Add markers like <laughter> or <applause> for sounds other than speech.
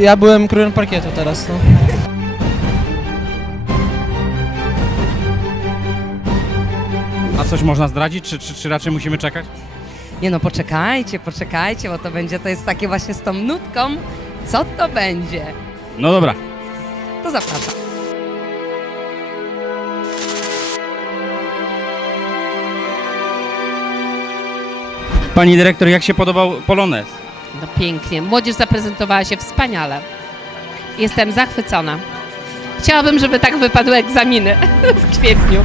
ja byłem królem parkietu teraz, no. A coś można zdradzić, czy, czy, czy raczej musimy czekać? Nie no, poczekajcie, poczekajcie, bo to będzie, to jest takie właśnie z tą nutką. Co to będzie? No dobra. To zapraszam. Pani dyrektor, jak się podobał Polonez? No pięknie. Młodzież zaprezentowała się wspaniale. Jestem zachwycona. Chciałabym, żeby tak wypadły egzaminy <laughs> w kwietniu.